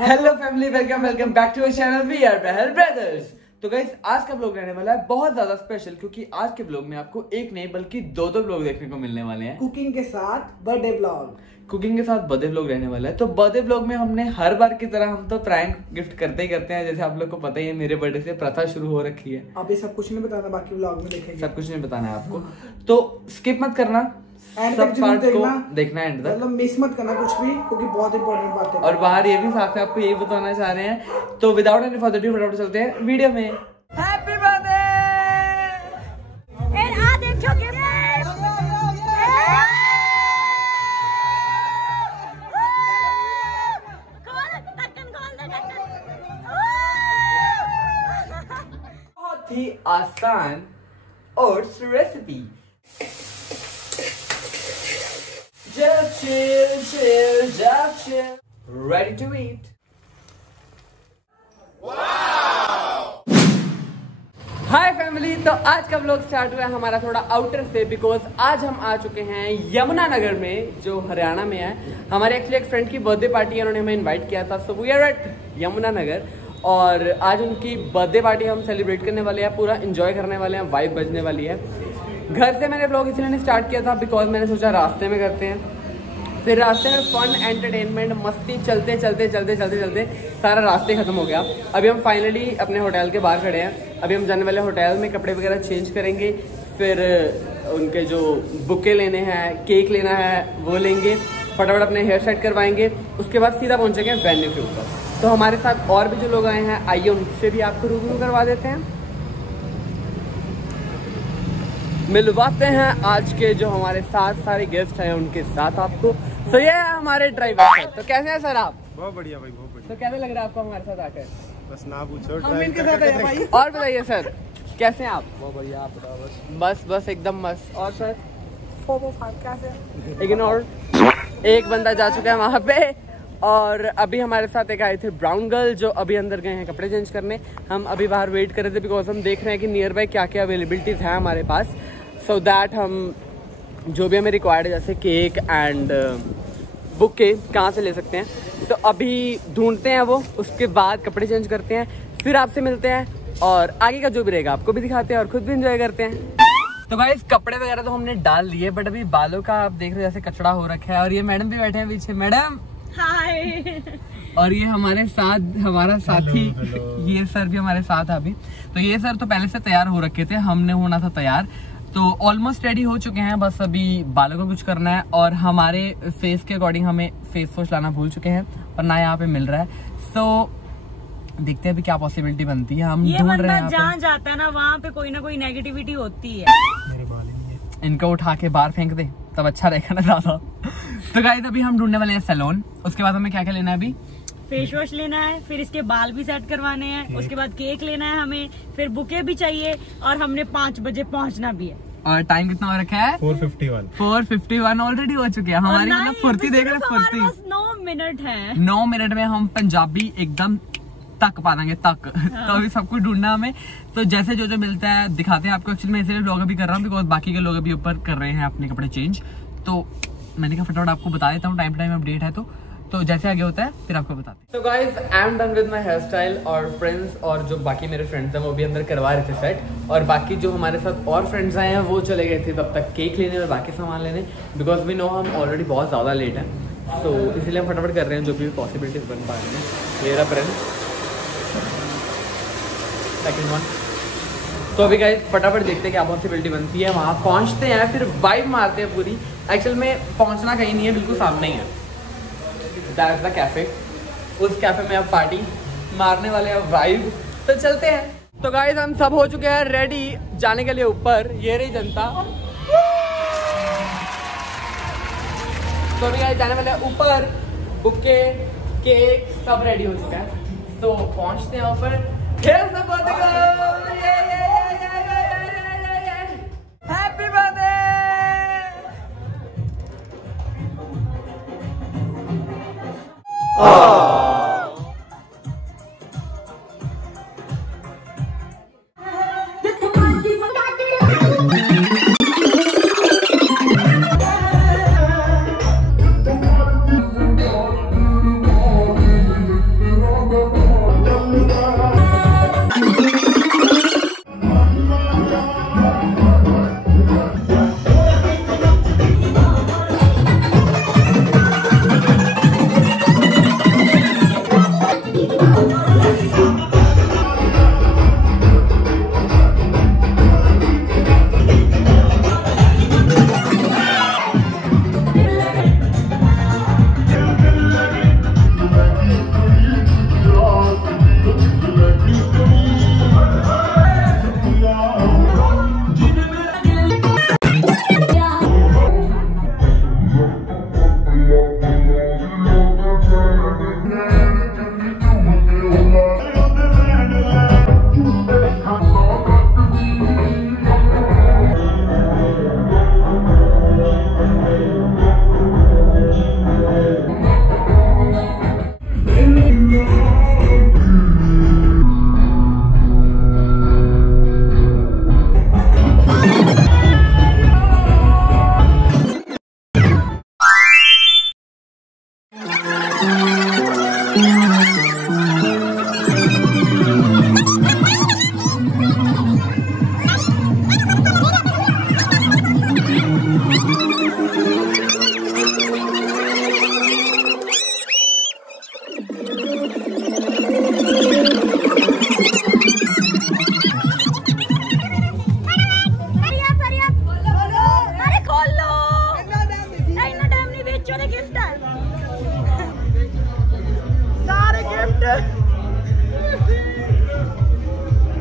Hello family, welcome back to our channel we are Bahl brothers. तो guys, आज का blog रहने वाला है बहुत ज्यादा स्पेशल, क्योंकि आज के ब्लॉग में आपको एक नहीं बल्कि दो ब्लॉग देखने को मिलने वाले हैं। कुकिंग के साथ बर्थडे ब्लॉग रहने वाला है। तो बर्थडे ब्लॉग में हमने हर बार की तरह हम तो प्रैंक गिफ्ट करते ही करते हैं। जैसे आप लोग को पता ही है, मेरे बर्थडे से प्रथा शुरू हो रखी है। अभी सब कुछ नहीं बताना, बाकी ब्लॉग में देखेंगे। सब कुछ नहीं बताना है आपको, तो स्किप मत करना, सब पार्ट को देखना एंड तक, मतलब मिस मत करना कुछ भी, क्योंकि बहुत इंपॉर्टेंट बात है। और बाहर ये भी साथ में आपको यही बताना चाह रहे हैं। तो विदाउट एनी फर्दर ड्यू फटाफट चलते हैं वीडियो में। Happy birthday! बहुत ही आसान oats recipe. Just chill. Ready to eat. Hi family, तो आज का व्लॉग स्टार्ट हुआ है हमारा थोड़ा आउटर से, बिकॉज आज हम आ चुके हैं यमुनानगर में, जो हरियाणा में है। हमारे एक्चुअली एक फ्रेंड की बर्थडे पार्टी है, उन्होंने हमें इनवाइट किया था, so we are at Yamunanagar. और आज उनकी बर्थडे पार्टी हम सेलिब्रेट करने वाले हैं, पूरा एंजॉय करने वाले हैं, वाइब बजने वाली है। घर से मैंने व्लॉग इसलिए स्टार्ट किया था बिकॉज मैंने सोचा रास्ते में करते हैं, फिर रास्ते में फन एंटरटेनमेंट मस्ती चलते सारा रास्ते खत्म हो गया। अभी हम फाइनली अपने होटल के बाहर खड़े हैं। अभी हम जाने वाले होटल में, कपड़े वगैरह चेंज करेंगे, फिर उनके जो बुके लेने हैं, केक लेना है वो लेंगे, फटाफट अपने हेयर सेट करवाएंगे, उसके बाद सीधा पहुंचेंगे वेन्यू के ऊपर। तो हमारे साथ और भी जो लोग आए हैं, आइए उनसे भी आपको रूबरू करवा देते हैं, मिलवाते हैं आज के जो हमारे साथ सारे गेस्ट हैं उनके साथ आपको। तो ये है हमारे ड्राइवर सर। तो कैसे हैं सर आप? बहुत बढ़िया भाई, बहुत बढ़िया। तो कैसे लग रहा है आपको हमारे साथ आकर? बस ना पूछो, हम इनके साथ हैं भाई। और बताइए सर, कैसे हैं आप? बहुत बढ़िया, आप बताओ। बस एकदम मस्त। और सर कैसे? लेकिन और एक बंदा जा चुका है वहाँ पे, और अभी हमारे साथ एक आए थे ब्राउन गर्ल, जो अभी अंदर गए हैं कपड़े चेंज करने। हम अभी बाहर वेट कर रहे थे बिकॉज हम देख रहे हैं कि नियर बाय क्या क्या अवेलेबिलिटीज है हमारे पास, सो दैट हम जो भी हमें रिक्वायर्ड है, जैसे केक एंड बुके कहाँ से ले सकते हैं। तो अभी ढूंढते हैं वो, उसके बाद कपड़े चेंज करते हैं, फिर आपसे मिलते हैं और आगे का जो भी रहेगा आपको भी दिखाते हैं और खुद भी एंजॉय करते हैं। तो गाइस, कपड़े वगैरह तो हमने डाल दिए, बट अभी बालों का आप देख रहे हो जैसे कचड़ा हो रखा है। और ये मैडम भी बैठे हैं पीछे। मैडम हाय। और ये हमारे साथ हमारा साथी ये सर भी हमारे साथ अभी। तो ये सर तो पहले से तैयार हो रखे थे, हमने होना था तैयार, तो ऑलमोस्ट रेडी हो चुके हैं। बस अभी बालों को कुछ करना है, और हमारे फेस के अकॉर्डिंग हमें फेस वॉश लाना भूल चुके हैं और ना यहाँ पे मिल रहा है। सो देखते हैं अभी क्या पॉसिबिलिटी बनती है। हम ढूंढ रहे हैं, जहाँ जाता है ना वहाँ पे कोई ना कोई नेगेटिविटी होती है। मेरे बाल ही है। इनको उठा के बाहर फेंक दे तब अच्छा रहेगा ना ज्यादा। तो गाइस, अभी हम ढूंढने वाले हैं सैलून। उसके बाद हमें क्या क्या लेना है? अभी फेस वॉश लेना है, फिर इसके बाल भी सेट करवाने हैं, उसके बाद केक लेना है हमें, फिर बुके भी चाहिए, और हमने 5 बजे पहुंचना भी है। और टाइम कितना हो रखा है? 4:51 ऑलरेडी हो चुके हैं। हमारी मतलब फुर्ती देख रहे हैं, फुर्ती। 9 मिनट है। 9 मिनट में हम पंजाबी एकदम तक पा देंगे, तक। हाँ। तो अभी सब कुछ ढूंढना हमें। तो जैसे जो मिलता है दिखाते हैं आपको। एक्चुअली मैं इसलिए व्लॉग भी कर रहा हूँ बिकॉज बाकी के लोग अभी ऊपर कर रहे हैं अपने कपड़े चेंज, तो मैंने कहा फटाफट आपको बता देता हूँ, टाइम टाइम अपडेट है। तो जैसे आगे होता है फिर आपको बताते हैं। तो guys, I am done with my hairstyle, और फ्रेंड्स और जो बाकी मेरे फ्रेंड्स हैं वो भी अंदर करवा रहे थे सेट, और बाकी जो हमारे साथ और फ्रेंड्स आए हैं वो चले गए थे तब तक केक लेने और बाकी सामान लेने, बिकॉज वी नो हम ऑलरेडी बहुत ज़्यादा लेट हैं। तो इसीलिए हम फटाफट कर रहे हैं जो भी पॉसिबिलिटीज बन पा रही हैं। मेरा फ्रेंड सेकेंड वन। तो अभी गाइस फटाफट देखते हैं क्या पॉसिबिलिटी बनती है। वहाँ पहुँचते हैं, फिर वाइब मारते हैं पूरी। एक्चुअल में पहुँचना कहीं नहीं है, बिल्कुल सामने ही है दैट्स द कैफे। उस कैफे में अब पार्टी मारने वाले हैं, वाइब। तो चलते हैं। तो गाइस, हम सब हो चुके हैं रेडी जाने के लिए ऊपर। ये रही जनता। तो अभी गाइस जाने वाले हैं ऊपर। बुके केक सब रेडी हो चुका है, तो पहुंचते हैं ऊपर। Happy birthday!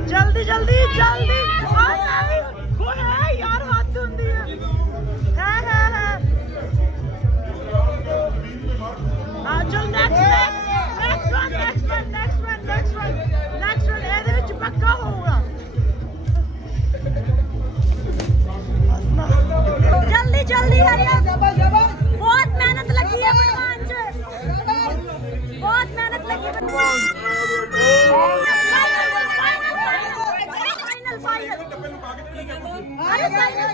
जल्दी जल्दी जल्दी वो है यार, हाथ धुंधी है। चल नेक्स्ट वन ਇਹਦੇ ਵਿੱਚ ਪੱਕਾ ਹੋਊਗਾ। जल्दी जल्दी बहुत मेहनत लगी है बनवान से, बहुत मेहनत लगी है। फाइनल अरे फाइनल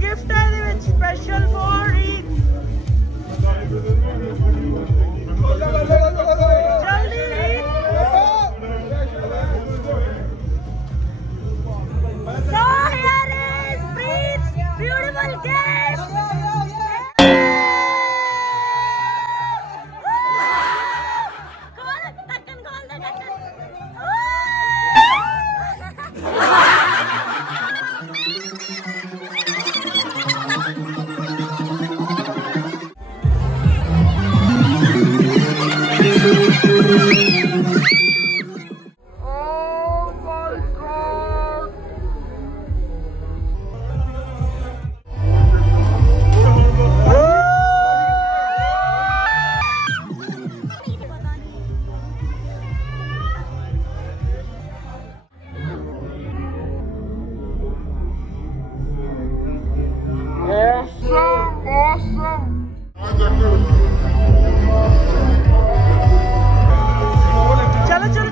गिफ्ट है स्पेशल फॉर ईद। जल्दी so here is Preet's beautiful gift।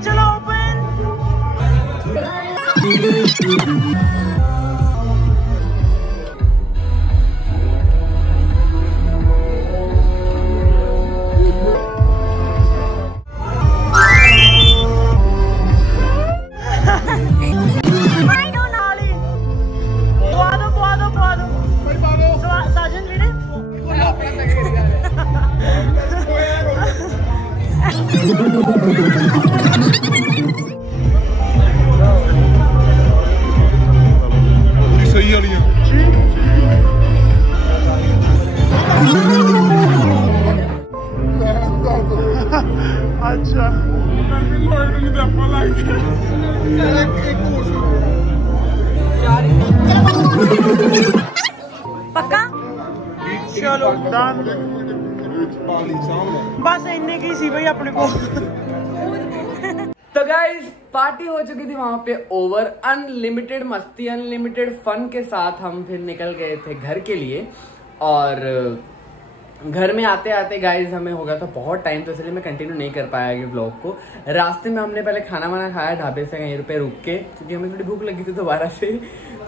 चलो ओपन। साजन जी ने सही वाली अच्छा पक्का चलो बस इन्ने की सी भाई अपने को। तो गाइस पार्टी हो चुकी थी वहां पे ओवर। अनलिमिटेड मस्ती अनलिमिटेड फन के साथ हम फिर निकल गए थे घर के लिए। और घर में आते आते गाइस हमें हो गया था बहुत टाइम, तो इसलिए मैं कंटिन्यू नहीं कर पाया ये व्लॉग को। रास्ते में हमने पहले खाना वाना खाया ढाबे से कहीं रुपए रुक के, क्योंकि हमें थोड़ी भूख लगी थी दोबारा से।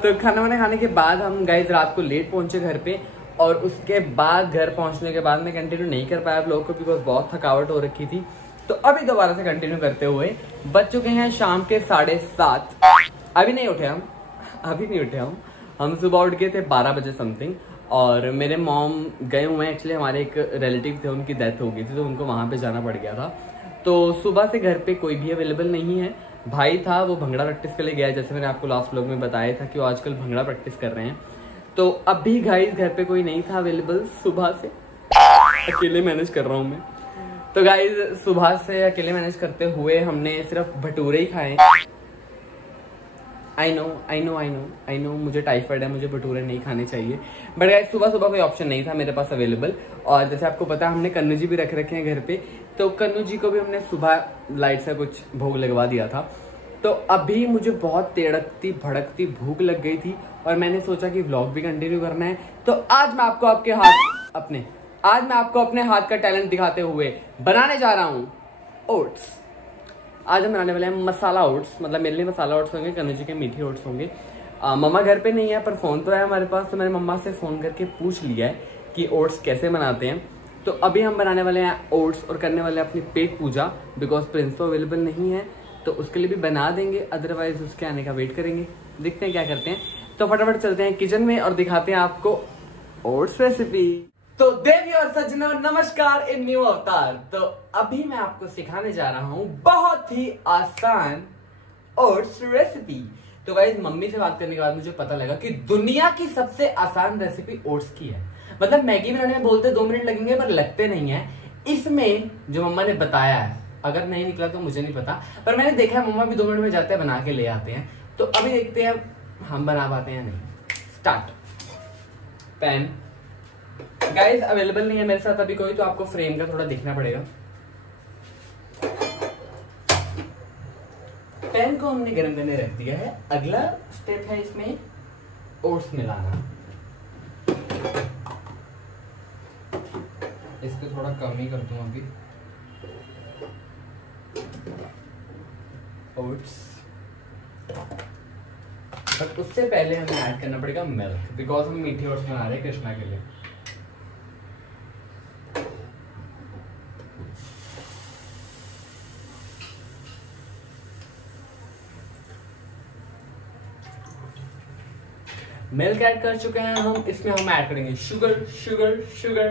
तो खाना वाना खाने के बाद हम गाइस रात को लेट पहुंचे घर पे। और उसके बाद घर पहुंचने के बाद मैं कंटिन्यू नहीं कर पाया व्लॉग को, बिकॉज बहुत थकावट हो रखी थी। तो अभी दोबारा से कंटिन्यू करते हुए बज चुके हैं शाम के 7:30। अभी नहीं उठे हम सुबह उठ गए थे 12 बजे समथिंग। और मेरे मॉम गए हुए हैं, एक्चुअली हमारे एक रिलेटिव थे उनकी डेथ हो गई थी, तो उनको वहाँ पे जाना पड़ गया था। तो सुबह से घर पे कोई भी अवेलेबल नहीं है। भाई था वो भंगड़ा प्रैक्टिस के लिए गया, जैसे मैंने आपको लास्ट व्लॉग में बताया था कि वो आजकल भंगड़ा प्रैक्टिस कर रहे हैं। तो अभी गाइस घर पे कोई नहीं था अवेलेबल, सुबह से अकेले मैनेज कर रहा हूँ मैं। तो गाइस सुबह से अकेले मैनेज करते हुए हमने सिर्फ भटूरे ही खाए। आई नो मुझे टाइफाइड है, मुझे भटूरे नहीं खाने चाहिए, बट गाइस सुबह सुबह कोई ऑप्शन नहीं था मेरे पास अवेलेबल। और जैसे आपको पता है हमने कन्नू जी भी रख रखे हैं घर पे, तो कन्नू जी को भी हमने सुबह लाइट से कुछ भोग लगवा दिया था। तो अभी मुझे बहुत तेड़कती भड़कती भूख लग गई थी और मैंने सोचा कि व्लॉग भी कंटिन्यू करना है। तो आज मैं आपको अपने हाथ का टैलेंट दिखाते हुए बनाने जा रहा हूँ ओट्स। आज हम बनाने वाले हैं मसाला ओट्स, मतलब मेरे लिए मसाला ओट्स होंगे, कन्नू जी के मीठे ओट्स होंगे। मम्मा घर पे नहीं है पर फोन तो है हमारे पास, तो मैंने मम्मा से फोन करके पूछ लिया है कि ओट्स कैसे बनाते हैं। तो अभी हम बनाने वाले हैं ओट्स और करने वाले हैं अपनी पेट पूजा, बिकॉज प्रिंस तो अवेलेबल नहीं है, तो उसके लिए भी बना देंगे, अदरवाइज उसके आने का वेट करेंगे। देखते हैं क्या करते हैं। तो फटाफट चलते हैं किचन में और दिखाते हैं आपको ओट्स रेसिपी। तो देवी और सज्जनों नमस्कार इन न्यू अवतार। तो अभी मैं आपको सिखाने जा रहा हूँ बहुत ही आसान ओट्स रेसिपी। तो गाइस मम्मी से बात करने के बाद मुझे पता लगा कि दुनिया की सबसे आसान रेसिपी ओट्स की है। मतलब मैगी बनाने में बोलते 2 मिनट लगेंगे पर लगते नहीं है। इसमें जो मम्मा ने बताया है, अगर नहीं निकला तो मुझे नहीं पता, पर मैंने देखा है मम्मा भी 2 मिनट में जाते हैं बना के ले आते हैं। तो अभी देखते हैं हम बना पाते हैं नहीं। स्टार्ट। पैन गाइस अवेलेबल नहीं है मेरे साथ अभी कोई, तो आपको फ्रेम का थोड़ा देखना पड़ेगा। पैन को हमने गर्म करने रख दिया है। अगला स्टेप है इसमें ओट्स मिलाना। इसको थोड़ा कम ही कर दूं अभी। ओट्स, बट उससे पहले हमें ऐड करना पड़ेगा मिल्क, बिकॉज हम मीठे ओट्स बना रहे हैं कृष्णा के लिए। मिल्क ऐड कर चुके हैं हम। इसमें हम ऐड करेंगे sugar. Sugar sugar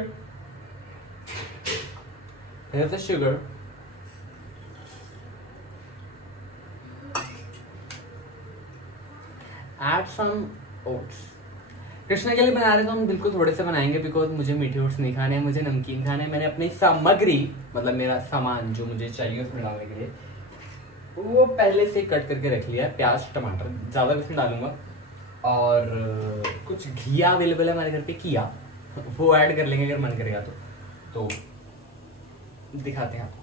sugar add some oats. Krishna के लिए बना रहे तो हम बिल्कुल थोड़े से बनाएंगे, बिकॉज मुझे मीठे ओट्स नहीं खाने हैं, मुझे नमकीन खाने हैं। मैंने अपनी सामग्री मतलब मेरा सामान जो मुझे चाहिए उसमें डालने के लिए वो पहले से कट करके रख लिया है। प्याज टमाटर ज्यादा इसमें डालूंगा और कुछ घिया अवेलेबल है हमारे घर पे, किया वो ऐड कर लेंगे अगर मन करेगा तो दिखाते हैं आपको।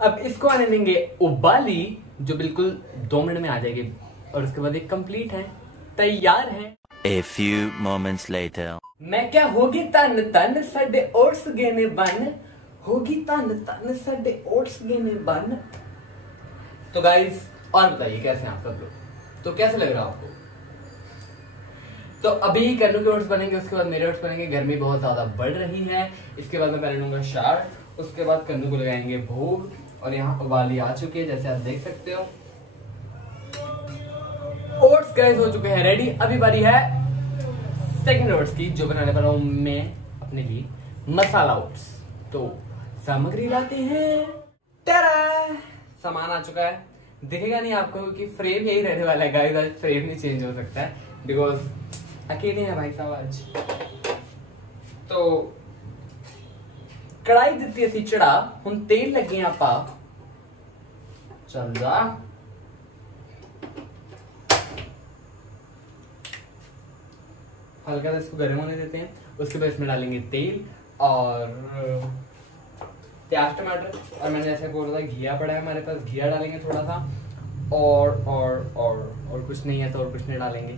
अब इसको आने देंगे उबाली, जो बिल्कुल 2 मिनट में आ जाएगी और उसके बाद एक कंप्लीट है, तैयार है। A few moments later. मैं क्या होगी तन तन साडे ओट्स गेने बन, होगी तन तन साडे ओट्स गेने बन। तो गाइस और बताइए कैसे हैं आप सब लोग, तो कैसे लग रहा है आपको? तो अभी कन्नू के ओट्स बनेंगे, उसके बाद मेरे ओट्स बनेंगे। गर्मी बहुत ज्यादा बढ़ रही है, इसके बाद मैं पहन लूंगा शर्ट, उसके बाद कन्नू को लगाएंगे भोग। और यहाँ उबाली आ चुकी है जैसे आप देख सकते हो। ओट्स गाइस हो चुके हैं रेडी। अभी बारी है सेकंड ओट्स की, जो बनाने वाला हूं मैं अपने लिए मसाला ओट्स। तो सामग्री लाते हैं। टेरा सामान आ चुका है, दिखेगा नहीं आपको क्योंकि फ्रेम यही रहने वाला है गाइस, आज फ्रेम नहीं चेंज हो सकता है बिकॉज अकेले हैं भाई साहब आज। तो कढ़ाई दिती असी चढ़ा, हुण तेल लगे आपा चल जा। हल्का सा इसको गर्म होने देते हैं, उसके बाद इसमें डालेंगे तेल और प्याज टमाटर, और मैंने जैसे बोल रहा था घिया पड़ा है हमारे पास, घिया डालेंगे थोड़ा सा और कुछ नहीं है तो और कुछ नहीं डालेंगे,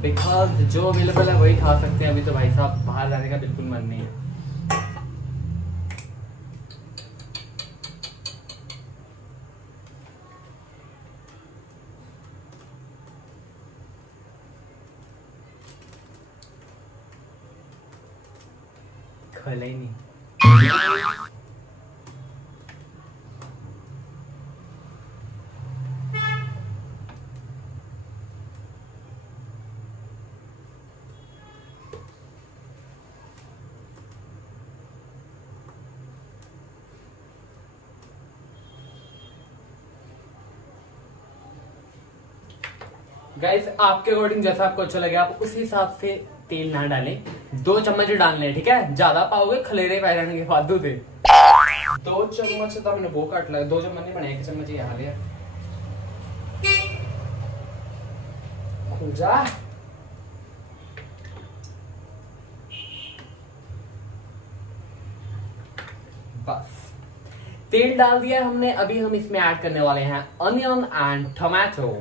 बिकॉज जो अवेलेबल है वही खा सकते हैं। अभी तो भाई साहब बाहर जाने का बिल्कुल मन नहीं है। खोला ही नहीं। गाइस आपके अकॉर्डिंग जैसा आपको अच्छा लगे आप उस हिसाब से तेल ना डालें। 2 चम्मच डालने हैं, ठीक है? ज्यादा पाओगे खलेरे पै जाने के फादू थे। 2 चम्मच तो मैंने वो काट लिया, 2 चम्मच नहीं बने, 1 चम्मच यहाँ लिया। खुल जा। बस तेल डाल दिया हमने। अभी हम इसमें ऐड करने वाले हैं अनियन एंड टमाटो।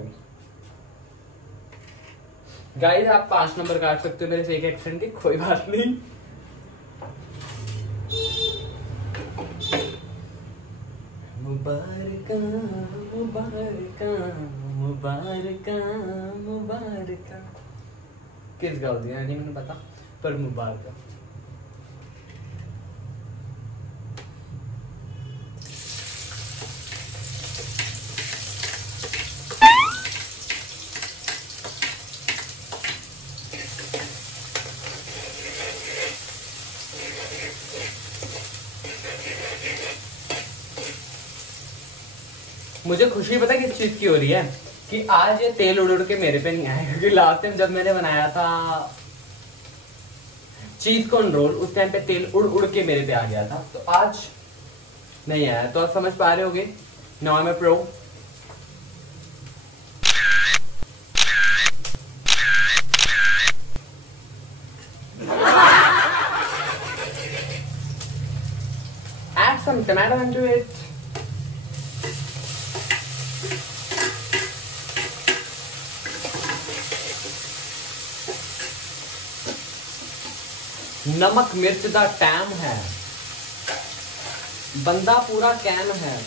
गाइस आप 5 नंबर काट सकते हो मेरे से 1 एक्सेंट की, कोई बात नहीं। मुबारका मुबारका मुबारका मुबारका। किस गाँव दिया नहीं मैंने पता, पर मुबारका। मुझे खुशी पता है किस चीज की हो रही है कि आज ये तेल उड़ उड़ के मेरे पे नहीं आया, क्योंकि लास्ट टाइम जब मैंने बनाया था चीज कॉर्न रोल उस टाइम पे तेल उड़ उड़ के मेरे पे आ गया था, तो आज नहीं आया। तो आप समझ पा रहे होगे, now I am a pro. Add some tomato into it. नमक मिर्च दा टैम है, बंदा पूरा कैम है।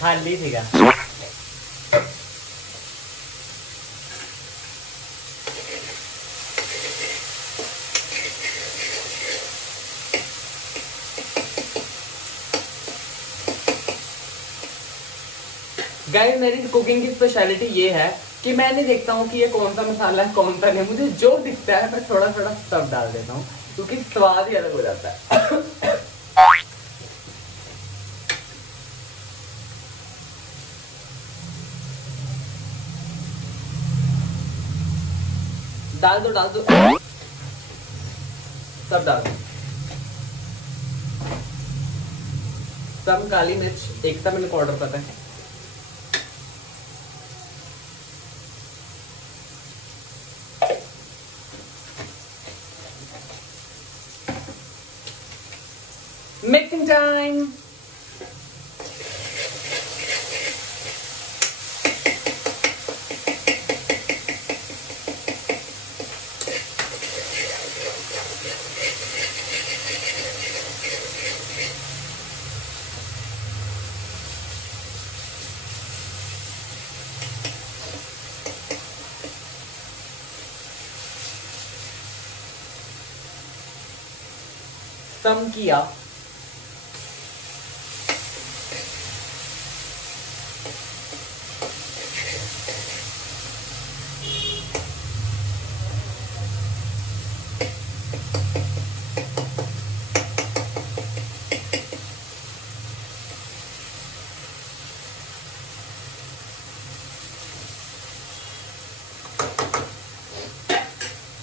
खाली थी क्या? गाइस मेरी कुकिंग की स्पेशलिटी ये है कि मैं नहीं देखता हूँ कि ये कौन सा मसाला है कौन सा नहीं, मुझे जो दिखता है मैं थोड़ा थोड़ा सब डाल देता हूँ, क्योंकि स्वाद ही अलग हो जाता है। डाल दो सब डाल दो। सब काली मिर्च एक था मैंने ऑर्डर पता है। Mixing time. सम किया।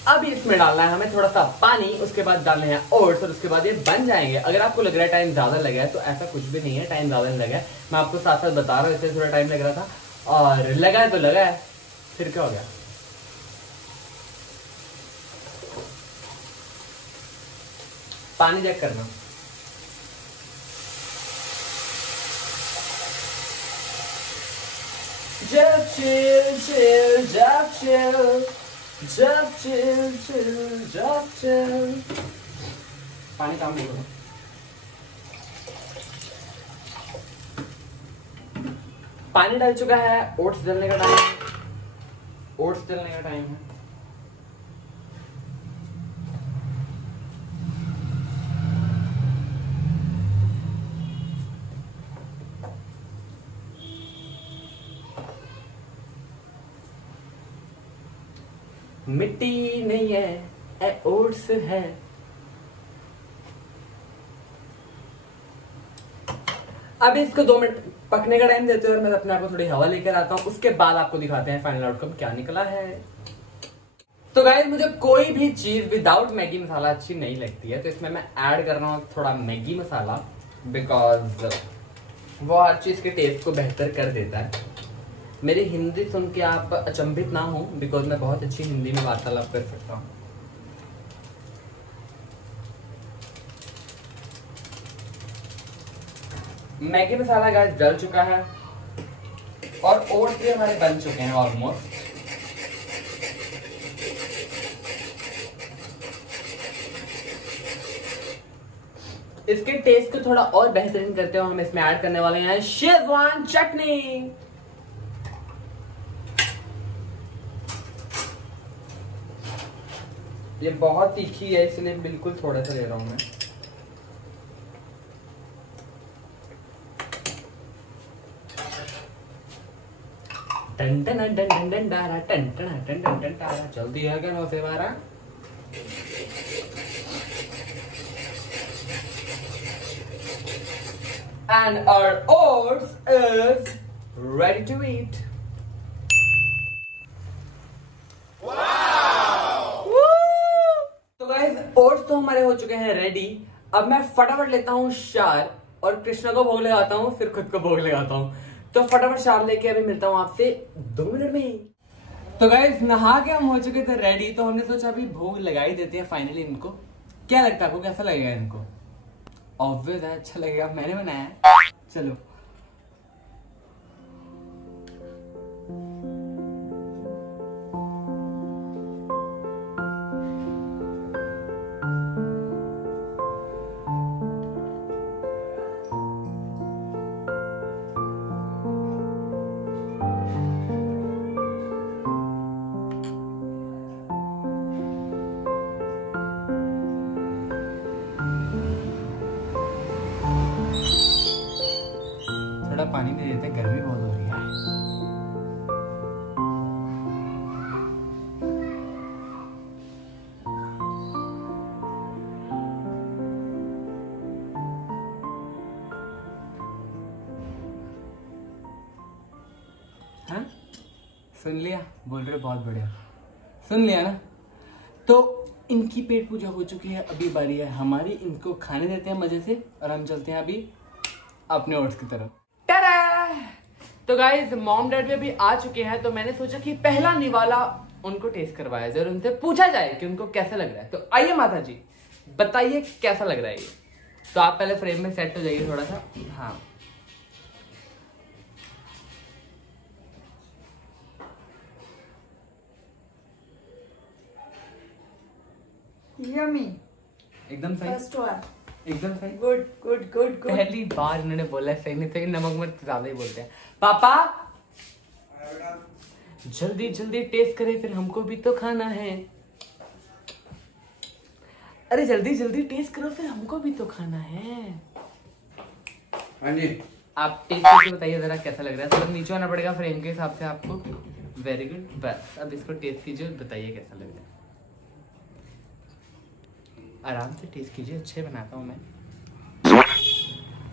अब इसमें डालना है हमें थोड़ा सा पानी, उसके बाद डालने हैं ओट्स और उसके बाद ये बन जाएंगे। अगर आपको लग रहा है टाइम ज्यादा लगा है तो ऐसा कुछ भी नहीं है, टाइम ज्यादा नहीं लगा है। मैं आपको साथ साथ बता रहा हूँ, इससे थोड़ा टाइम लग रहा था और लगा है तो लगा है, फिर क्या हो गया। पानी चेक करना। Just chill, chill, just chill. Just chill, chill, just chill. पानी काम नहीं होगा। पानी डाल चुका है, ओट्स डालने का टाइम है। ओट्स डालने का टाइम है। मिट्टी नहीं है, ओट्स है। अब इसको 2 मिनट पकने का टाइम देते हैं और मैं अपने आप को थोड़ी हवा लेकर आता हूँ। उसके बाद आपको दिखाते हैं फाइनल आउटकम क्या निकला है। तो गाइस मुझे कोई भी चीज विदाउट मैगी मसाला अच्छी नहीं लगती है, तो इसमें मैं ऐड कर रहा हूँ थोड़ा मैगी मसाला, बिकॉज वो हर चीज के टेस्ट को बेहतर कर देता है। मेरी हिंदी सुन के आप अचंभित ना हो, बिकॉज मैं बहुत अच्छी हिंदी में वार्तालाप कर सकता हूँ। मैगी मसाला गाइस डल चुका है और ओट्स भी हमारे बन चुके हैं ऑलमोस्ट। इसके टेस्ट को थोड़ा और बेहतरीन करते हुए हम इसमें ऐड करने वाले हैं शेजवान चटनी। ये बहुत तीखी है इसलिए बिल्कुल थोड़ा सा ले रहा हूं मैं। टन टन टन टन टन डारा टन टन टन टन टन डारा जल्दी है क्या 9 से 12। And our oats is ready to eat. तो गाइस ओट्स तो हमारे हो चुके हैं रेडी। अब मैं फटाफट लेता हूँ शार और कृष्णा को भोग लगाता हूँ, फिर खुद को भोग लगाता हूँ। तो फटाफट शार लेके अभी मिलता हूँ आपसे 2 मिनट में। तो गाइस नहा के हम हो चुके थे रेडी, तो हमने सोचा अभी भोग लगा ही देते हैं फाइनली इनको। क्या लगता है आपको, कैसा लगेगा इनको? ऑब्वियस है अच्छा लगेगा, मैंने बनाया है। चलो थोड़ा पानी दे देते, गर्मी बहुत हो रही है। हाँ सुन लिया, बोल रहे बहुत बढ़िया, सुन लिया ना। तो इनकी पेट पूजा हो चुकी है, अभी बारी है हमारी। इनको खाने देते हैं मजे से और हम चलते हैं अभी अपने ओट्स की तरफ। तो गाइस मॉम डैड भी अभी आ चुके हैं, तो मैंने सोचा कि पहला निवाला उनको टेस्ट करवाया जाए और उनसे पूछा जाए कि उनको कैसा लग रहा है। तो आइए माता जी बताइए कैसा लग रहा है ये। तो आप पहले फ्रेम में सेट हो जाइए थोड़ा सा। हाँ यम्मी, एकदम सही, फर्स्ट वन एकदम सही, गुड गुड गुड गुड। पहली बार इन्होंने बोला सही, नहीं तो नमक मत ज्यादा ही बोलते हैं। पापा जल्दी जल्दी टेस्ट करें, फिर हमको भी तो खाना है। अरे जल्दी जल्दी टेस्ट करो, फिर हमको भी तो खाना है। हाँ जी आप टेस्ट करके बताइए जरा कैसा लग रहा है। थोड़ा नीचे आना पड़ेगा फ्रेम के हिसाब से आपको। वेरी गुड, बस अब इसको टेस्ट कीजिए और बताइए कैसा लग रहा है। आराम से टेस्ट कीजिए, अच्छे बनाता हूँ मैं।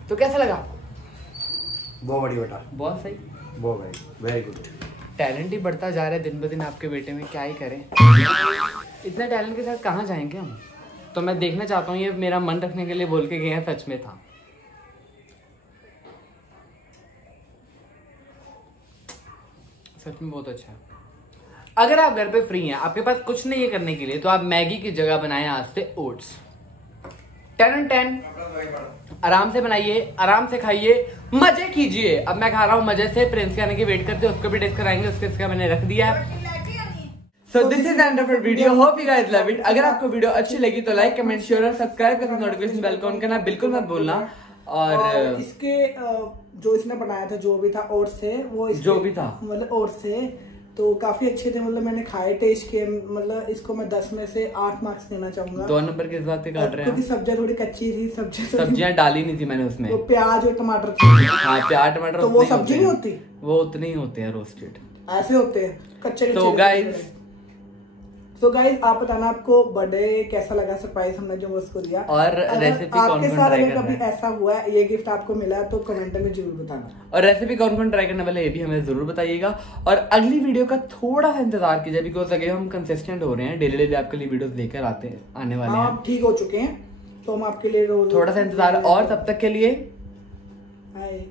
तो कैसा लगा आपको? बहुत बढ़िया बेटा, बहुत सही, बहुत भाई, वेरी गुड। टैलेंट ही बढ़ता जा रहा है दिन ब दिन आपके बेटे में, क्या ही करें। इतने टैलेंट के साथ कहाँ जाएंगे हम। तो मैं देखना चाहता हूँ, ये मेरा मन रखने के लिए बोल के गए हैं, सच में था। सच में बहुत अच्छा है। अगर आप घर पे फ्री हैं, आपके पास कुछ नहीं है करने के लिए, तो आप मैगी की जगह बनाएं आज से ओट्स। 10 on 10। आराम से बनाइए, आराम से खाइए, मजे कीजिए। अब मैं खा रहा हूँ मजे से, प्रिंस के आने की वेट करते, उसको भी टेस्ट कराएंगे। उसके मैंने रख दिया है। So this is the end of our video. Hope you guys love it. अगर आपको वीडियो अच्छी लगी तो लाइक, कमेंट, शेयर और सब्सक्राइब करके नोटिफिकेशन बेल को ऑन करना बिल्कुल मत भूलना। और इसके जो इसने बनाया था, जो भी था ओट्स से, वो जो भी था मतलब ओट्स से, तो काफी अच्छे थे। मतलब मैंने खाए, टेस्ट किए, मतलब इसको मैं 10 में से 8 मार्क्स देना चाहूंगा। 2 नंबर किस बात पे काट रहे हैं? क्योंकि सब्जियां थोड़ी कच्ची थी, सब्जियां डाली नहीं थी मैंने उसमें। तो प्याज और टमाटर थे। हाँ, प्याज टमाटर तो वो सब्जी नहीं होती, वो उतने ही होते हैं रोस्टेड, ऐसे होते हैं कच्चे। तो गाइस आप बताना आपको बर्थडे कैसा लगा, सरप्राइज हमने जो उसको दिया, और रेसिपी आपके साथ अगर कभी ऐसा हुआ है, ये गिफ्ट आपको मिला तो कमेंट में जरूर बताना। और रेसिपी कौन ट्राई करने वाले ये भी हमें जरूर बताइएगा। और अगली वीडियो का थोड़ा सा इंतजार कीजिए, बिकॉज अगे हम कंसिस्टेंट हो रहे हैं, डेली आपके लिए वीडियोस लेकर आने वाले हैं। आप ठीक हो चुके हैं तो हम आपके लिए थोड़ा सा इंतजार, और तब तक के लिए बाय।